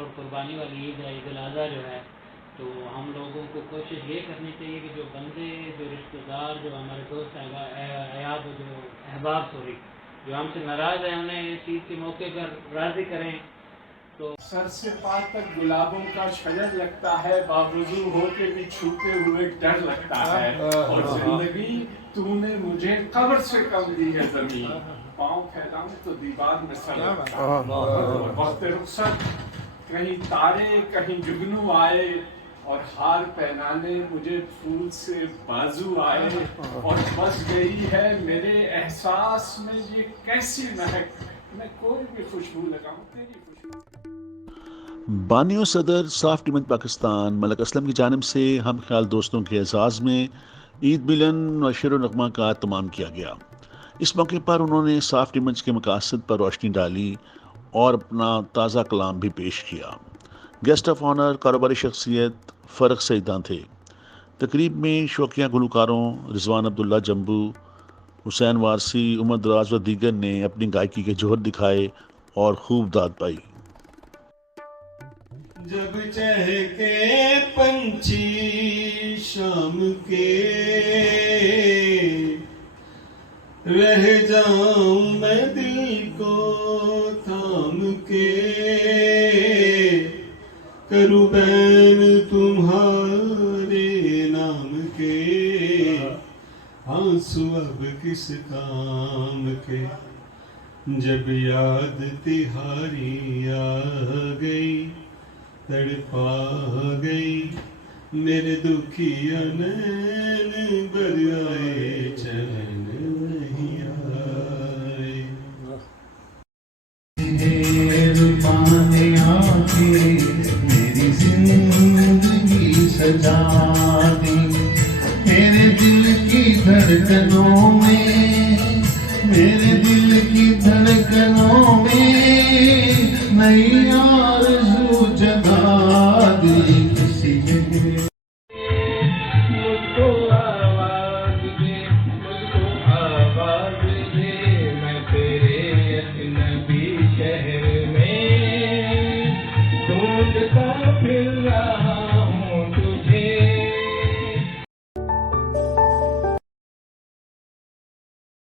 और कुर्बानी वाली ईद है, ईद उल अज़हा जो है, तो हम लोगों को कोशिश ये करनी चाहिए कि जो बंदे, जो रिश्तेदार, जो हमारे दोस्त अयाब, जो अहबाब सॉरी, जो हमसे नाराज़ हैं, उन्हें इस चीज़ के मौके पर राज़ी करें। तो सर से पार तक गुलाबों का शजर लगता है, बावजूद होके भी छूते हुए डर लगता है। और जिंदगी तूने मुझे कब्र से कम दी है ज़मीन, पाँव फैलाऊं तो दीवार में सर लगता है। वक्त रुखसत कहीं तारे कहीं जुगनू आए, और हार पहनाने मुझे फूल से बाजू आए, और बस गई है मेरे एहसास में ये कैसी महक, मैं कोई भी खुशबू लगाऊं तेरी खुशबू। बानियों सदर साफ टीमत पाकिस्तान मलक असलम की जानिब से हम ख्याल दोस्तों के एजाज़ में ईद मिलन व शेर नगमा का तमाम किया गया। इस मौके पर उन्होंने साफ टीमत के मकासद पर रोशनी डाली और अपना ताज़ा कलाम भी पेश किया। गेस्ट ऑफ ऑनर कारोबारी शख्सियत फ़र्क सईदां थे। तकरीब में शौकिया गुलकारों रिजवान अब्दुल्ला जम्बू, हुसैन वारसी, उमर दराज व दीगर ने अपनी गायकी के जोहर दिखाए और खूब दाद पाई। जब चहके पंछी शाम के, रह जाऊं मैं दिल को थाम के, करूं बैन तुम्हारे नाम के, आंसू अब किस काम के। जब याद तिहारी आ गई, तड़पा गई मेरे दुखिया नैन, बर आए चैन नहीं आए। मेरी जिंदगी सजा दी, मेरे दिल की धड़कनों में, मेरे दिल की धड़कनों में नैया